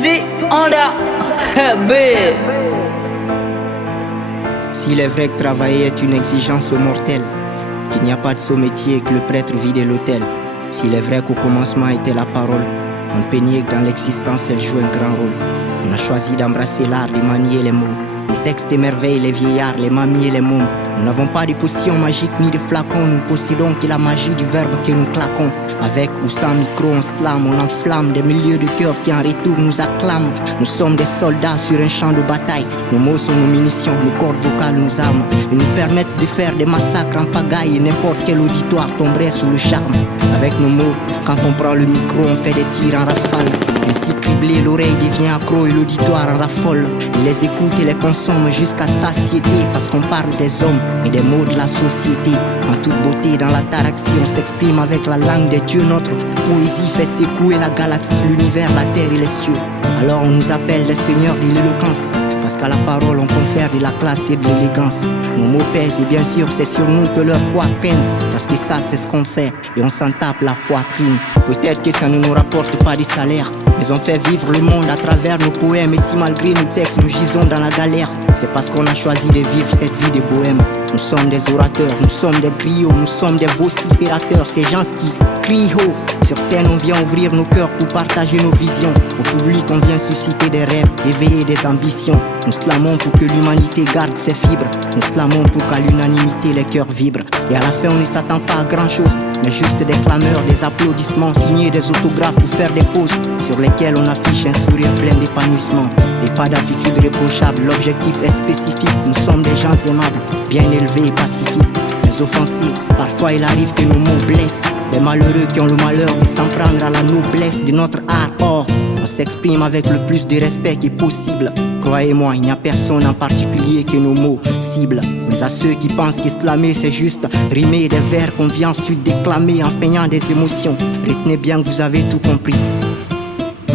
Suzy, Honda, B. S'il est vrai que travailler est une exigence mortelle, qu'il n'y a pas de saut métier et que le prêtre vide l'autel, s'il est vrai qu'au commencement était la parole, on ne peut nier que dans l'existence elle joue un grand rôle. On a choisi d'embrasser l'art, de manier les mots. Nos textes émerveillent les vieillards, les mamies et les mômes. Nous n'avons pas de potions magiques ni de flacons. Nous ne possédons que la magie du verbe que nous claquons. Avec ou sans micro on slame, on enflamme des milliers de cœurs qui en retour nous acclament. Nous sommes des soldats sur un champ de bataille. Nos mots sont nos munitions, nos cordes vocales, nos armes. Ils nous permettent de faire des massacres en pagaille. Et n'importe quel auditoire tomberait sous le charme. Avec nos mots, quand on prend le micro on fait des tirs en rafale. Ainsi criblé, l'oreille devient accro et l'auditoire en raffole. Il les écoute et les consomme jusqu'à satiété, parce qu'on parle des hommes et des mots de la société. En toute beauté, dans l'ataraxie, on s'exprime avec la langue des dieux. Notre poésie fait secouer la galaxie, l'univers, la terre et les cieux. Alors on nous appelle les seigneurs de l'éloquence, parce qu'à la parole on confère de la classe et de l'élégance. Nos mots pèsent et bien sûr c'est sur nous que leur poids traîne, parce que ça c'est ce qu'on fait et on s'en tape la poitrine. Peut-être que ça ne nous rapporte pas de salaire, mais on fait vivre le monde à travers nos poèmes. Et si malgré nos textes nous gisons dans la galère, c'est parce qu'on a choisi de vivre cette vie de bohème. Nous sommes des orateurs, nous sommes des griots, nous sommes des vociférateurs. Ces gens qui crient haut, sur scène on vient ouvrir nos cœurs pour partager nos visions. Au public on vient susciter des rêves, éveiller des ambitions. Nous slamons pour que l'humanité garde ses fibres. Nous slamons pour qu'à l'unanimité les cœurs vibrent. Et à la fin on ne s'attend pas à grand chose, mais juste des clameurs, des applaudissements, signer des autographes ou faire des poses sur lesquelles on affiche un sourire plein d'épanouissement. Et pas d'attitude réprochable, l'objectif est spécifique. Nous sommes des gens aimables, bien élevés et pacifiques. Mais offensés, parfois il arrive que nos mots blessent. Les malheureux qui ont le malheur de s'en prendre à la noblesse de notre art. Or, on s'exprime avec le plus de respect qui est possible. Croyez-moi, il n'y a personne en particulier que nos mots ciblent. Mais à ceux qui pensent que slammer c'est juste rimer des vers qu'on vient ensuite déclamer en peignant des émotions, retenez bien que vous avez tout compris.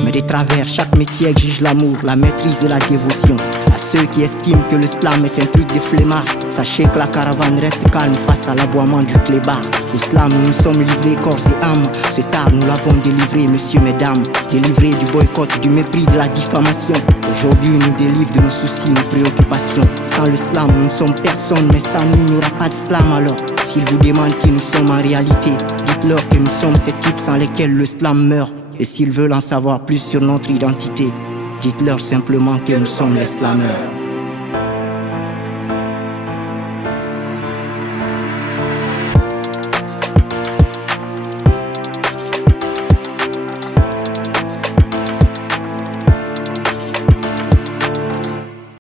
Mais de travers, chaque métier exige l'amour, la maîtrise et la dévotion. À ceux qui estiment que le slam est un truc de flemmard, sachez que la caravane reste calme face à l'aboiement du clébard. Au slam, nous nous sommes livrés corps et âme. Ce tard, nous l'avons délivré, messieurs, mesdames. Délivré du boycott, du mépris, de la diffamation. Aujourd'hui, nous délivre de nos soucis, nos préoccupations. Sans le slam, nous ne sommes personne, mais sans nous, il n'y aura pas de slam alors. S'ils vous demandent qui nous sommes en réalité, dites-leur que nous sommes ces types sans lesquels le slam meurt. Et s'ils veulent en savoir plus sur notre identité, dites-leur simplement que nous sommes les slameurs.